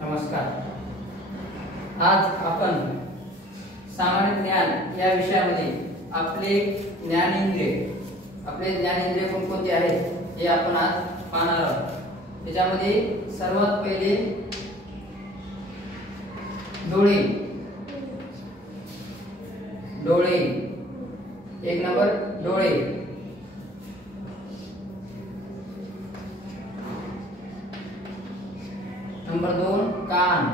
नमस्कार. आज आपण सामान्य ज्ञान या विषयामध्ये आपले ज्ञानेंद्रिय कोणकोणते आहेत हे आपण आज पाहणार आहोत. त्याच्यामध्ये सर्वात पहिले डोळे. एक नंबर डोळे. नंबर 2 कान.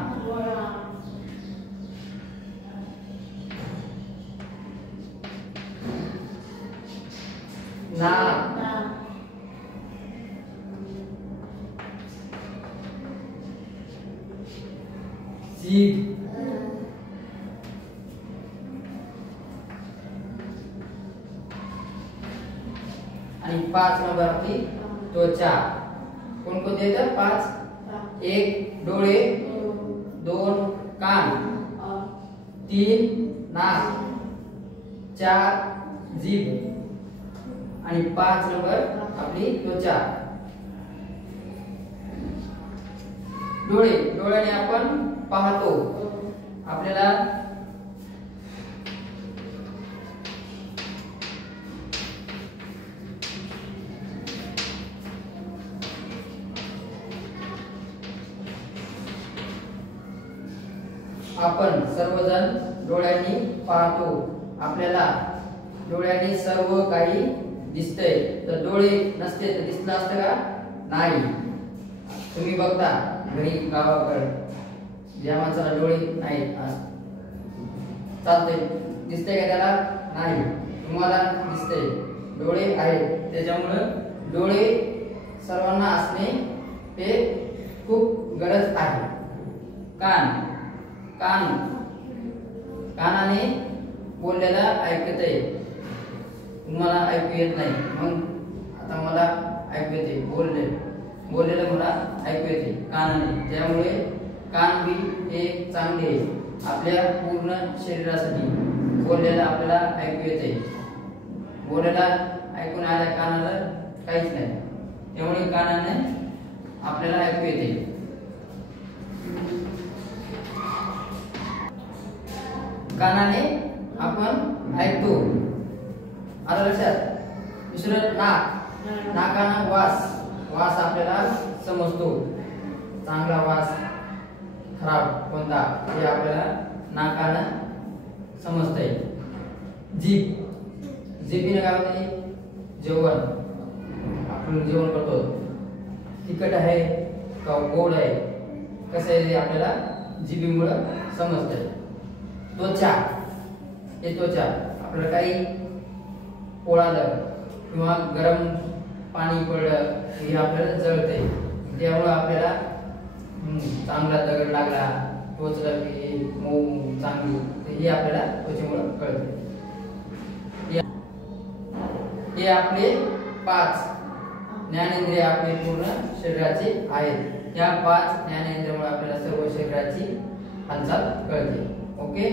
नाक. जीभ. आणि 5 नंबर आपली त्वचा. कोणकोणते आहेत? 5. 1 डोळे, 2 कान, 3 नाक, 4 जीभ आणि 5 नंबर आपली त्वचा. डोळ्याने आपण पाहतो. आपल्याला आपण सर्वजण डोळ्यांनी पाहतो. आपल्याला डोळ्यांनी सर्व काही दिसतंय. तर डोळे नसते तर दिसलं असतं का? नाही. तुम्ही बघता घरी गावाकडे ज्या माणसाला डोळे नाहीत चालतंय, दिसतंय का त्याला? नाही. तुम्हाला दिसतंय, डोळे आहेत. त्याच्यामुळे डोळे सर्वांना असणे हे खूप गरज आहे. कानाने बोललेला ऐकतंय. तुम्हाला ऐकू येत नाही, मग आता मला ऐकू येते. बोललेलं मला ऐकू येते कानाने. त्यामुळे कान बी एक चांगले आपल्या पूर्ण शरीरासाठी. बोललेलं आपल्याला ऐकू येते. बोललेला ऐकून आल्या कानाला काहीच नाही. त्यामुळे कानाने आपल्याला ऐकू येते. कानाने आपण ऐकतो. आता लक्षात. दुसरं नाकानं वास आपल्याला समजतो. चांगला वास, खराब कोणता हे आपल्याला नाकानं समजतंय. जिभीने काय होते? जेवण. आपण जेवण करतो, तिखट आहे का गोड आहे कसं आहे ते आपल्याला जिभीमुळे समजतंय. त्वचा आपल्याला काही पोळालं किंवा गरम पाणी पडलं हे आपल्याला जळतंय. त्यामुळे आपल्याला चांगला दगड लागला, टोचलं की मऊ चांगली, हे आपल्याला त्वचेमुळे कळतं. हे आपले 5 ज्ञानेंद्रिय आपले पूर्ण शरीराचे आहेत. या 5 ज्ञानेंद्रियामुळे आपल्याला सर्व शरीराची हालचाल कळते. ओके.